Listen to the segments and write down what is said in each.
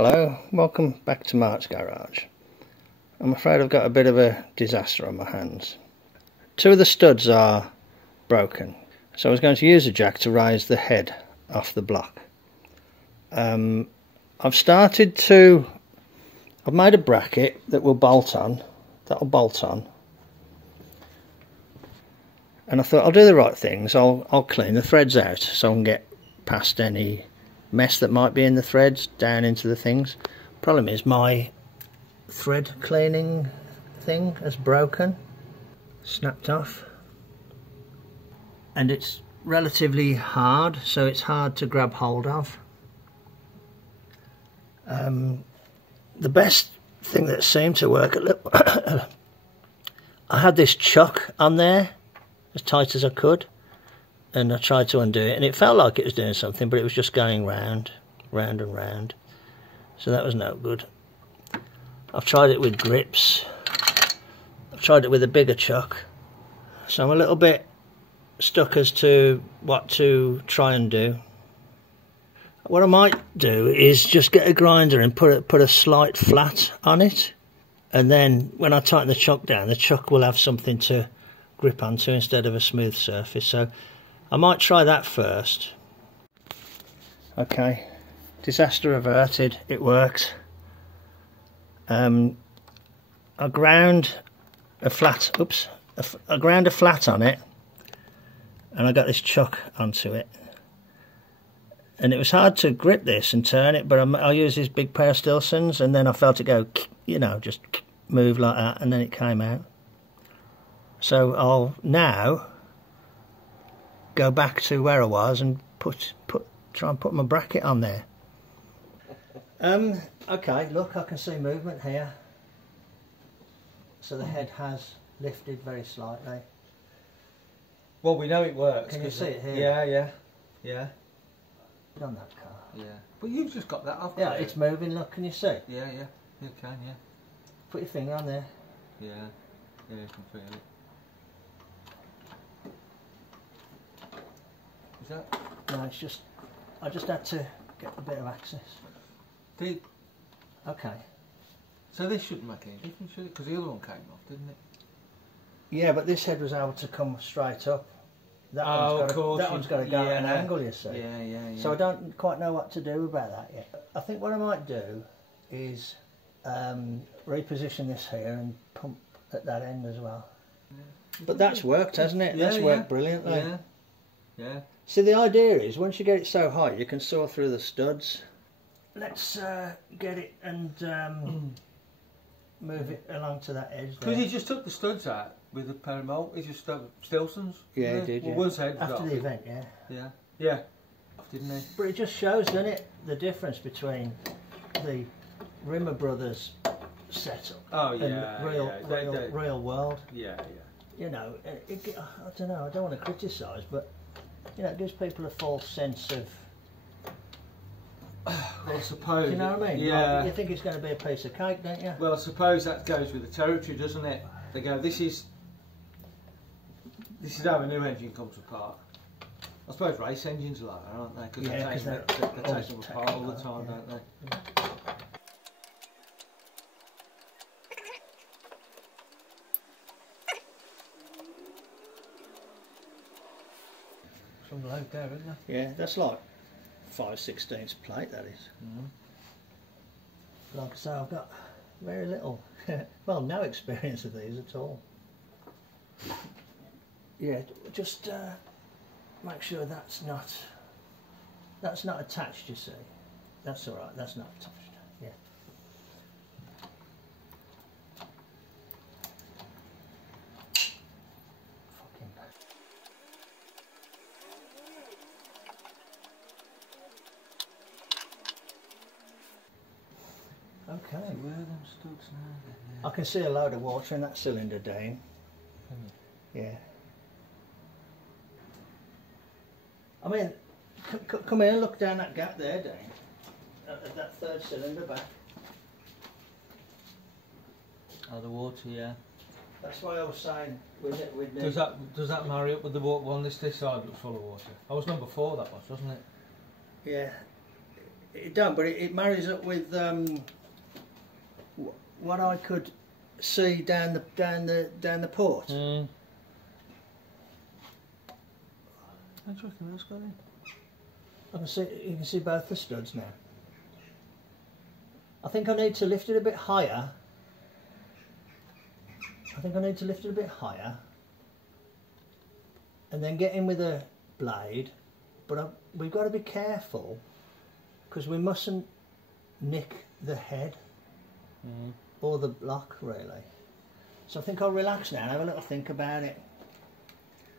Hello, welcome back to Mart's garage. I'm afraid I've got a bit of a disaster on my hands. Two of the studs are broken, so I was going to use a jack to raise the head off the block. I've made a bracket that will bolt on, and I thought I'll do the right things. I'll clean the threads out so I can get past any mess that might be in the threads down into the things. Problem is my thread cleaning thing has broken, snapped off, and it's relatively hard, so it's hard to grab hold of. The best thing that seemed to work I had this chuck on there as tight as I could, and I tried to undo it, and it felt like it was doing something, but it was just going round and round, so that was no good. I've tried it with grips, I've tried it with a bigger chuck, so I'm a little bit stuck as to what to try and do. What I might do is just get a grinder and put a slight flat on it, and then when I tighten the chuck down, the chuck will have something to grip onto instead of a smooth surface. So I might try that first. Okay, disaster averted, it worked. I ground a flat, I ground a flat on it, and I got this chuck onto it. And it was hard to grip this and turn it, but I used these big pair of Stilsons, and then I felt it go, you know, just move like that, and then it came out. So I'll now go back to where I was and try and put my bracket on there. Okay, look, I can see movement here. So the head has lifted very slightly. Well, we know it works. Can you see it here? Yeah. On that car. Yeah. But you've just got that off. Yeah, it's moving, look, can you see? Yeah. You can, yeah. Put your finger on there. Yeah, you can feel it. Is that? No, it's just, I just had to get a bit of access. Okay. So this shouldn't make any difference, should it? Because the other one came off, didn't it? Yeah, but this head was able to come straight up. That one's got to go at an angle, you see. Yeah. So I don't quite know what to do about that yet. I think what I might do is reposition this here and pump at that end as well. Yeah. But that's worked, hasn't it? That's worked brilliantly. Yeah. See, the idea is once you get it so high, you can saw through the studs. Let's get it and move it along to that edge. Because he just took the studs out with a pair of mold. He just stuck Stilsons. Yeah, he did. Well, one's head was after off. the event, Yeah. Didn't he? But it just shows, doesn't it, the difference between the Rimmer Brothers setup and real world. Yeah. You know, I don't know. I don't want to criticise, but you know, it gives people a false sense of. Well, I suppose. Do you know what I mean? Yeah. Like, you think it's going to be a piece of cake, don't you? Well, I suppose that goes with the territory, doesn't it? They go, this is how a new engine comes apart. I suppose race engines are like that, aren't they? Because they take them apart all the time, don't they? Yeah. Some load there, isn't there? Yeah, that's like 5/16 plate, that is. Like I say, I've got very little, well, no experience of these at all. Yeah, just make sure that's not attached, you see. That's alright, that's not attached, yeah. Okay. So where are them studs now then? I can see a load of water in that cylinder, Dane. Yeah. I mean, come here and look down that gap there, Dane. At that third cylinder back. Oh, the water, yeah. That's why I was saying with it. Does that marry up with the one this side looks full of water? I was number 4, that was, wasn't it? Yeah. it don't, but it marries up with what I could see down the port. Mm. That's working. That's got in. I can see, you can see both the studs now. I think I need to lift it a bit higher. And then get in with a blade, but we've got to be careful because we mustn't nick the head or the block really. So I think I'll relax now and have a little think about it.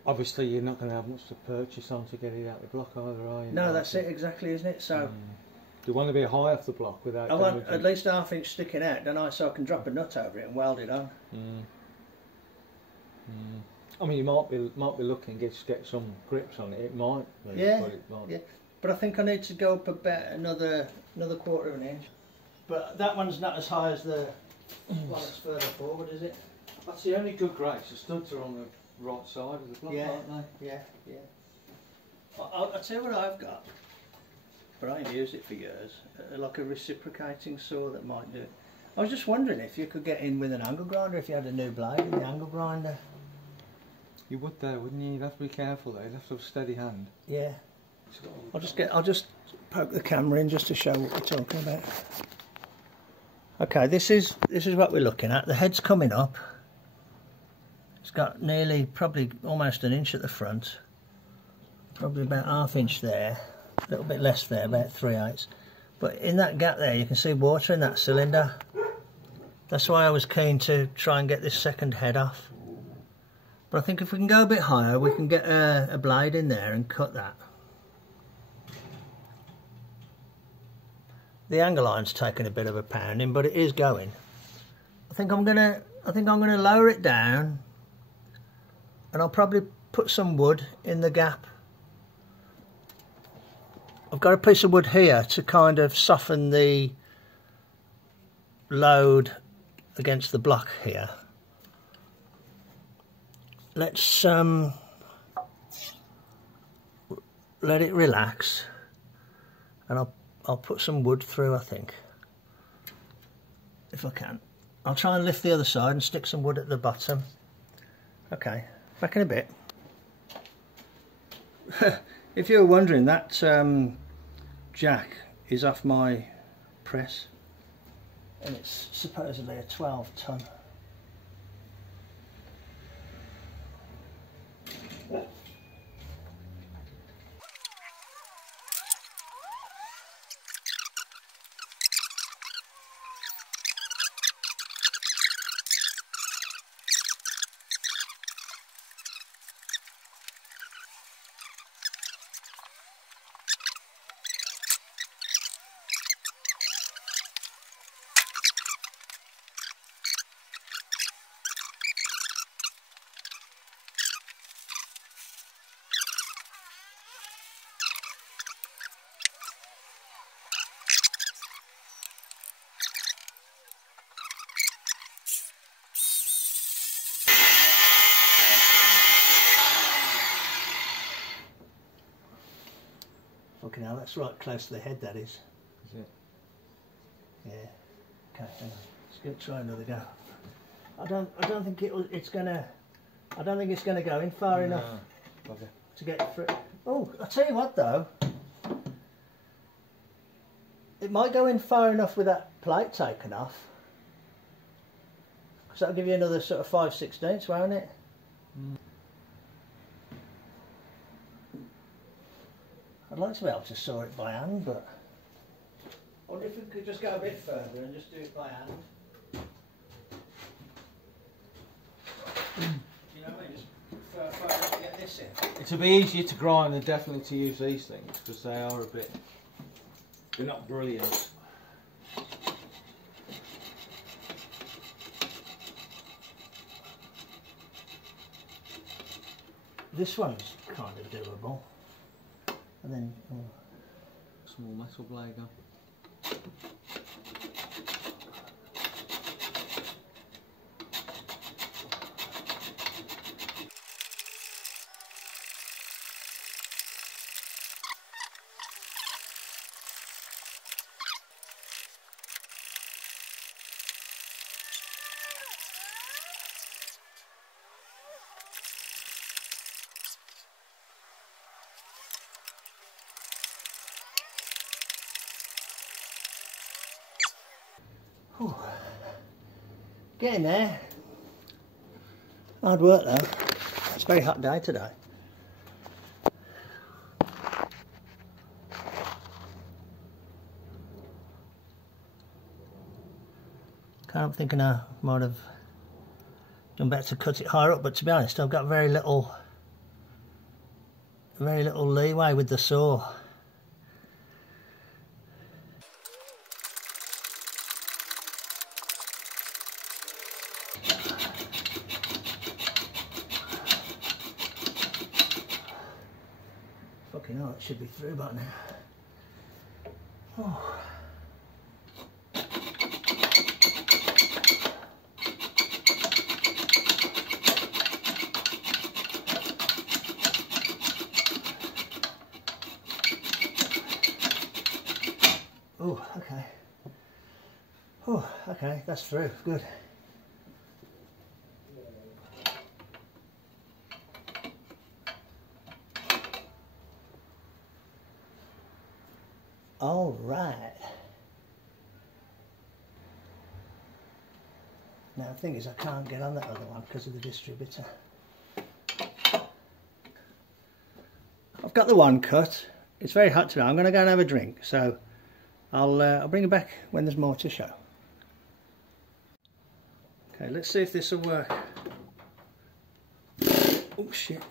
Obviously you're not going to have much to purchase on to get it out of the block either, are you? No, that's it exactly, isn't it? So you want to be high off the block without... I want at least a ½ inch sticking out, don't I? So I can drop a nut over it and weld it on. I mean, you might be looking to get some grips on it. It might be, yeah, but it might. Yeah. But I think I need to go up about another quarter of an inch. But that one's not as high as the one that's further forward, is it? That's the only good grades. The studs are on the right side of the block, aren't they? Yeah, yeah. I'll tell you what I've got, but I ain't used it for years. Like a reciprocating saw that might do it. I was just wondering if you could get in with an angle grinder if you had a new blade in the angle grinder. You would there, wouldn't you? You'd have to be careful though. You'd have to have a steady hand. Yeah. I'll just poke the camera in just to show what we're talking about. Okay, this is what we're looking at. The head's coming up. It's got nearly, probably almost an inch at the front. Probably about ½ inch there. A little bit less there, about 3/8. But in that gap there, you can see water in that cylinder. That's why I was keen to try and get this second head off. But I think if we can go a bit higher, we can get a blade in there and cut that. The angle iron's taking a bit of a pounding, but it is going. I think I'm gonna lower it down, and I'll probably put some wood in the gap. I've got a piece of wood here to kind of soften the load against the block here. Let's let it relax, and I'll put some wood through, I think, if I can. I'll try and lift the other side and stick some wood at the bottom. Okay, back in a bit. If you were wondering, that jack is off my press, and it's supposedly a 12-ton. Fucking hell, that's right close to the head, that is. Is it? Yeah. Okay, hang on. Let's go try another go. I don't think it's gonna go in far enough to get through. Oh, I'll tell you what though. It might go in far enough with that plate taken off. Because that'll give you another sort of 5/16, won't it? I'd like to be able to saw it by hand, but I wonder if we could just go a bit further and just do it by hand. You know what I mean? Just further to get this in. It'll be easier to grind than definitely to use these things because they are a bit. They're not brilliant. This one's kind of doable. And then Small metal blade on. Whew. Getting there. Hard work though. It's a very hot day today. I'm thinking I might have done better to cut it higher up, but to be honest, I've got very little leeway with the saw. Fucking hell, it should be through by now. Oh. Oh, okay. Oh, okay, that's through. Good. All right. Now the thing is, I can't get on that other one because of the distributor. I've got the one cut. It's very hot today. I'm going to go and have a drink, so I'll bring it back when there's more to show. Okay, let's see if this will work. Oh shit.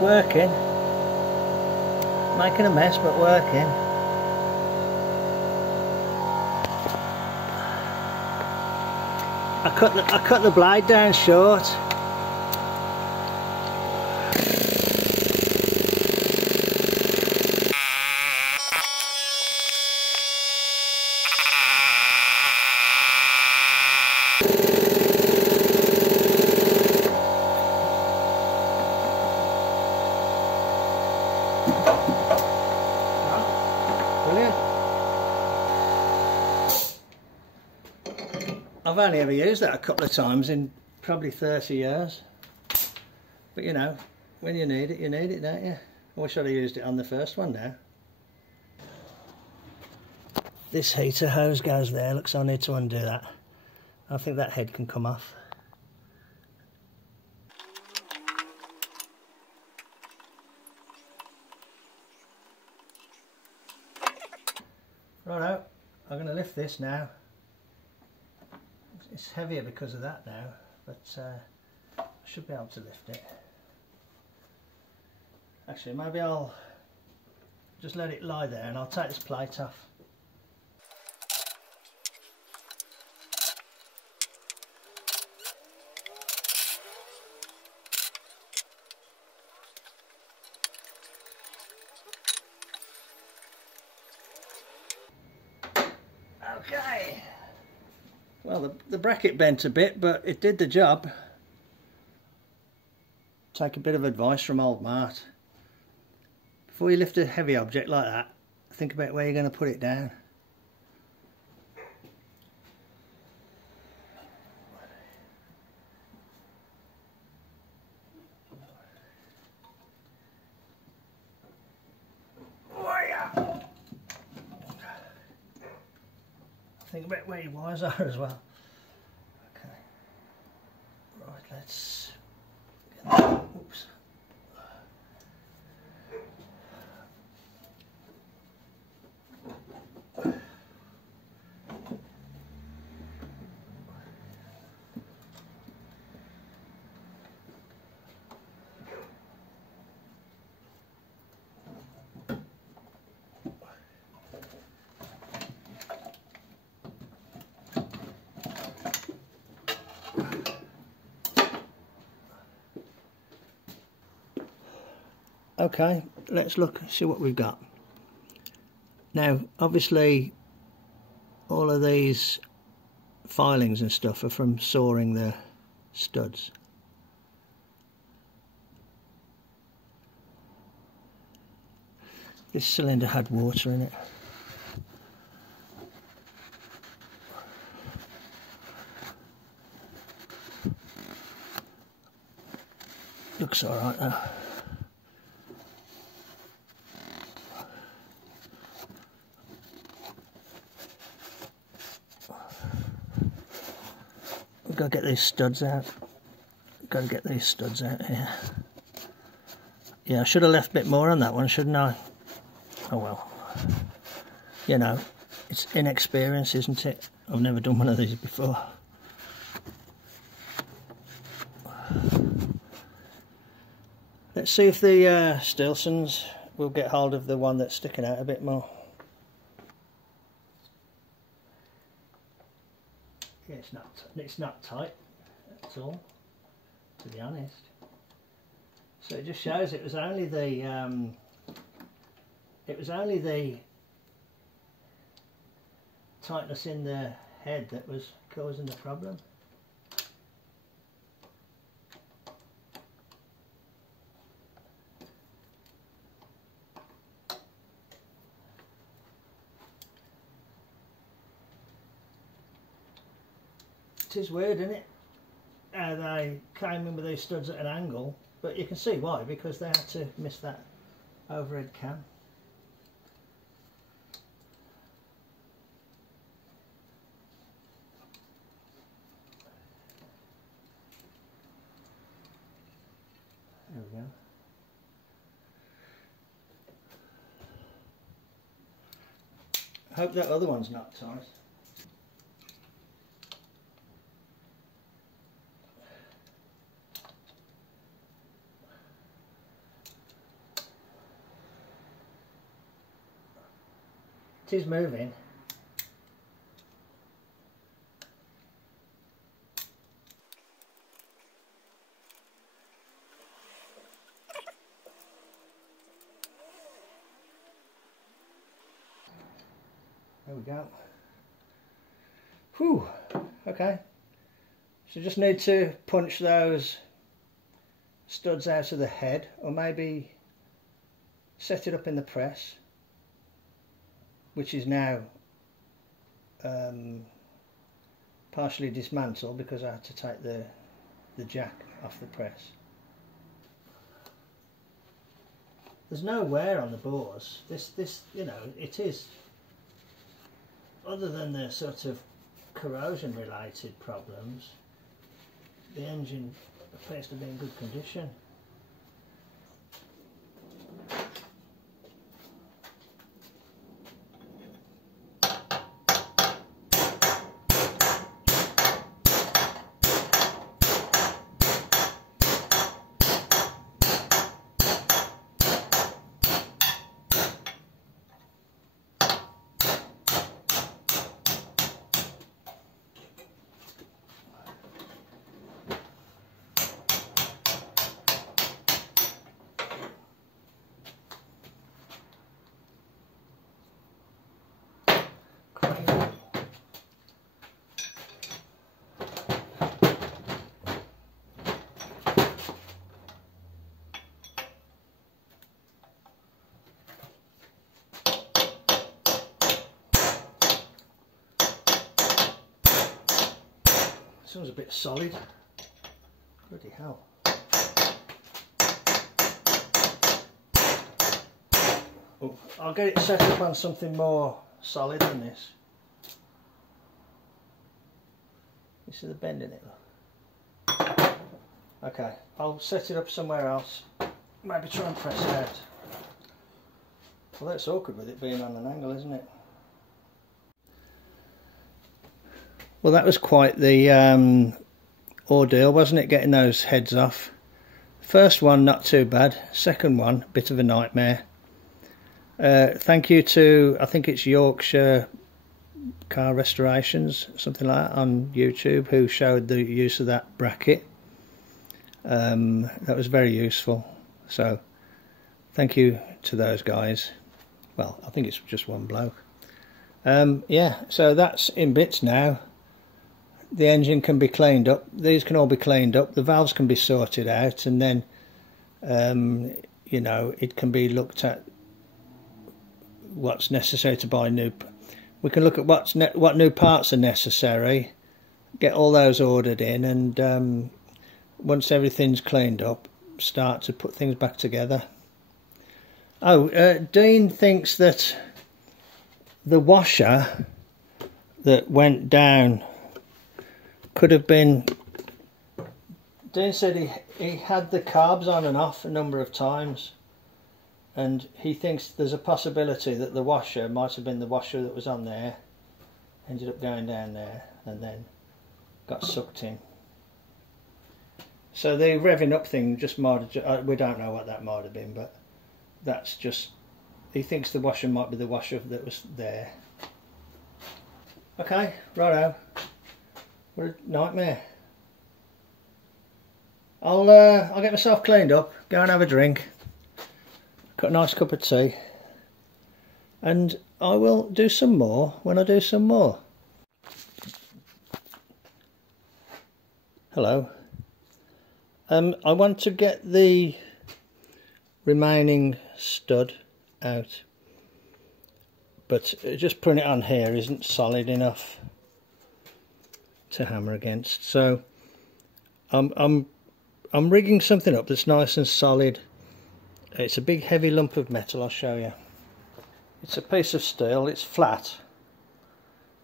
Working, making a mess but working. I cut the blade down short. I've only ever used that a couple of times in probably 30 years. But you know, when you need it, don't you? I wish I'd have used it on the first one now. This heater hose goes there. Looks like I need to undo that. I think that head can come off. Righto, I'm going to lift this now. It's heavier because of that now, but I should be able to lift it. Actually, maybe I'll just let it lie there and I'll take this plate off. Okay. Well, the bracket bent a bit, but it did the job. Take a bit of advice from old Mart. Before you lift a heavy object like that, think about where you're going to put it down. Think about where your wires are as well. Okay. Right, let's get that. Oops. Okay, let's look, see what we've got. Now obviously all of these filings and stuff are from sawing the studs. This cylinder had water in it. Looks alright though. We've got to get these studs out. Got to get these studs out here. Yeah, I should have left a bit more on that one, shouldn't I? Oh well. You know, it's inexperience, isn't it? I've never done one of these before. Let's see if the Stilsons will get hold of the one that's sticking out a bit more. Yeah, it's not tight at all, to be honest. So it just shows it was only the tightness in the head that was causing the problem. It is weird, isn't it? How they came in with these studs at an angle, but you can see why, because they had to miss that overhead cam. There we go. I hope that other one's not tight. It is moving. There we go. Whew, okay. So just need to punch those studs out of the head, or maybe set it up in the press, which is now partially dismantled because I had to take the jack off the press. There's no wear on the bores. This you know, it is, other than the sort of corrosion related problems, the engine appears to be in good condition. This one's a bit solid. Bloody hell. Oh, I'll get it set up on something more solid than this. You see the bend in it? Okay, I'll set it up somewhere else. Maybe try and press it out. Well, that's awkward with it being on an angle, isn't it? Well, that was quite the ordeal, wasn't it, getting those heads off. First one, not too bad. Second one, bit of a nightmare. Thank you to, I think it's Yorkshire Car Restorations, something like that, on YouTube, who showed the use of that bracket. That was very useful. So, thank you to those guys. Well, I think it's just one bloke. Yeah, so that's in bits now. The engine can be cleaned up. These can all be cleaned up. The valves can be sorted out, and then you know, it can be looked at what's necessary to buy new. We can look at what new parts are necessary, get all those ordered in, and once everything's cleaned up, start to put things back together. Oh, Dean thinks that the washer that went down could have been... Dean said he had the carbs on and off a number of times, and he thinks there's a possibility that the washer might have been the washer that was on there, ended up going down there and then got sucked in. So the revving up thing just might have, we don't know what that might have been, but that's just, he thinks the washer might be the washer that was there. Okay, righto. What a nightmare. I'll get myself cleaned up, go and have a drink, got a nice cup of tea, and I will do some more when I do some more. Hello. I want to get the remaining stud out, but just putting it on here isn't solid enough to hammer against, so I'm rigging something up that's nice and solid. It's a big heavy lump of metal, I'll show you. It's a piece of steel, it's flat,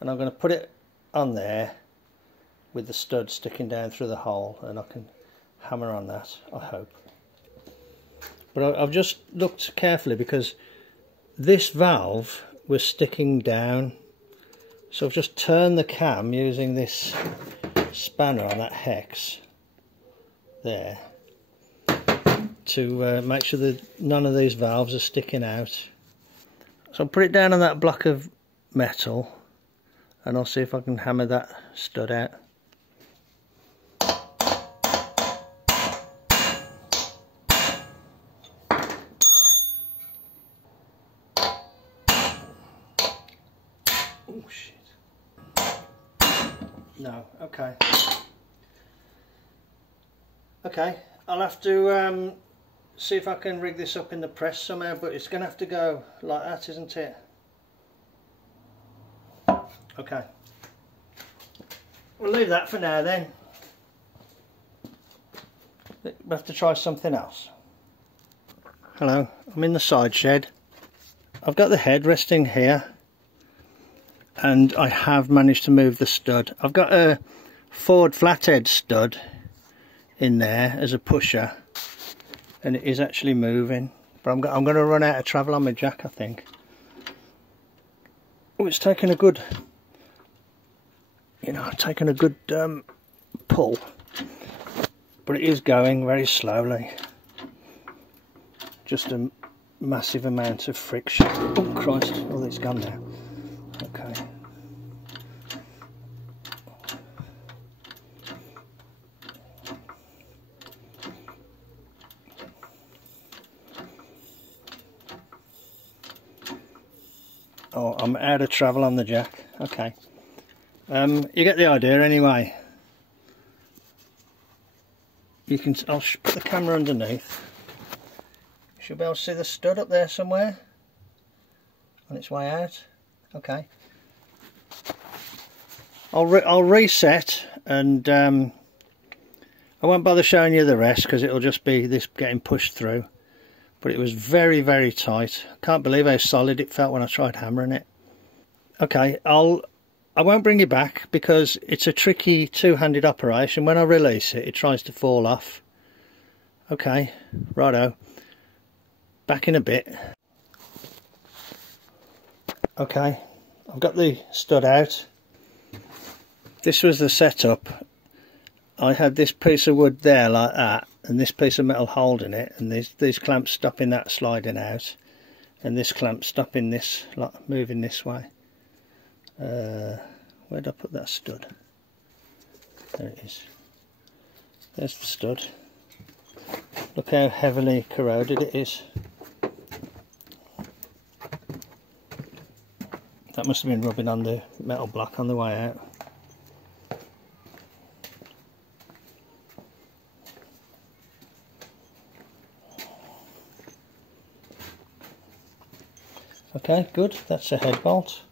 and I'm going to put it on there with the stud sticking down through the hole, and I can hammer on that, I hope. But I've just looked carefully because this valve was sticking down, so I've just turned the cam using this spanner on that hex there to make sure that none of these valves are sticking out. So I'll put it down on that block of metal and I'll see if I can hammer that stud out. Oh shit. No, okay. Okay, I'll have to see if I can rig this up in the press somehow, but it's going to have to go like that, isn't it? Okay. We'll leave that for now then. We'll have to try something else. Hello, I'm in the side shed. I've got the head resting here, and I have managed to move the stud. I've got a Ford flathead stud in there as a pusher, and it is actually moving, but I'm going to run out of travel on my jack, I think. Oh, it's taken a good, you know, taken a good pull, but it is going very slowly. Just a massive amount of friction. Oh Christ, oh, it's gone now. Okay. Oh, I'm out of travel on the jack. Okay. You get the idea anyway. You can. I'll put the camera underneath. You should be able to see the stud up there somewhere on its way out. Okay. I'll reset, and I won't bother showing you the rest because it'll just be this getting pushed through. But it was very, very tight. Can't believe how solid it felt when I tried hammering it. Okay, I won't bring it back because it's a tricky two-handed operation. When I release it, it tries to fall off. Okay, righto. Back in a bit. Okay, I've got the stud out. This was the setup. I had this piece of wood there like that, and this piece of metal holding it, and these clamps stopping that sliding out, and this clamp stopping this, like moving this way. Where'd I put that stud? There it is. There's the stud. Look how heavily corroded it is. That must have been rubbing on the metal block on the way out. Okay, good. That's a head bolt.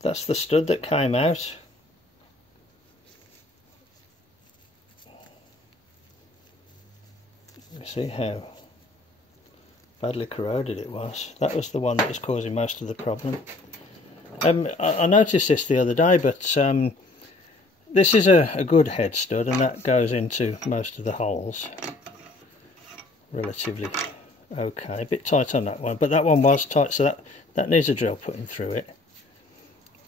That's the stud that came out. You see how badly corroded it was. That was the one that was causing most of the problem. I noticed this the other day, but this is a good head stud, and that goes into most of the holes relatively okay. A bit tight on that one, but that one was tight, so that needs a drill putting through it.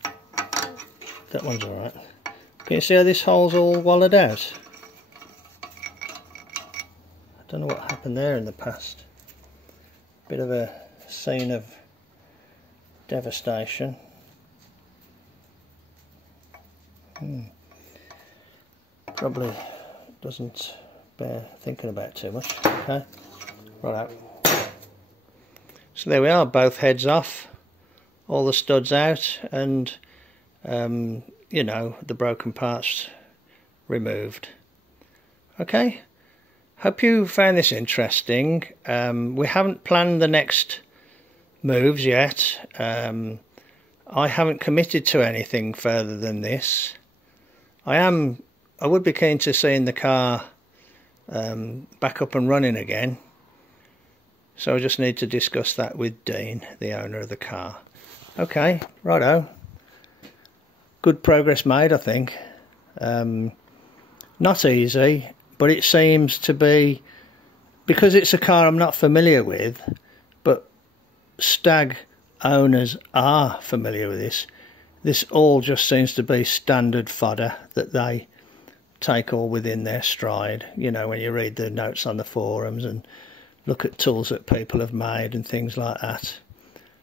That one's alright. Can you see how this hole's all wallowed out? I don't know what happened there in the past. Bit of a scene of devastation. Probably doesn't bear thinking about too much. Okay, right out. So there we are, both heads off, all the studs out, and you know, the broken parts removed. Okay, hope you found this interesting. We haven't planned the next moves yet. I haven't committed to anything further than this. I would be keen to seeing the car back up and running again, so I just need to discuss that with Dean, the owner of the car. Okay, righto. Good progress made, I think. Not easy, but it seems to be, because it's a car I'm not familiar with, but Stag owners are familiar with this. This all just seems to be standard fodder that they take all within their stride. You know, when you read the notes on the forums and look at tools that people have made and things like that.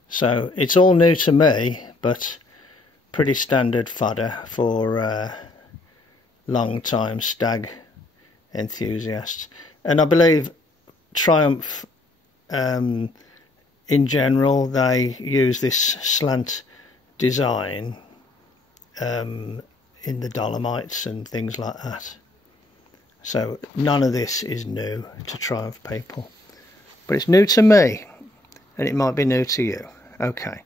So it's all new to me, but pretty standard fodder for long time Stag enthusiasts. And I believe Triumph in general, they use this slant design in the Dolomites and things like that. So none of this is new to Triumph people, but it's new to me, and it might be new to you. Okay,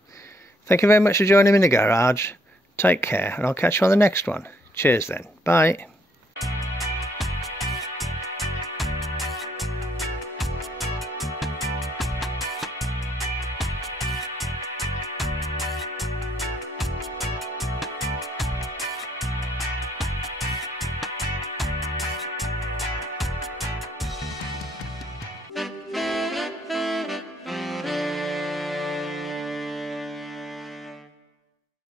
thank you very much for joining me in the garage. Take care, and I'll catch you on the next one. Cheers then. Bye.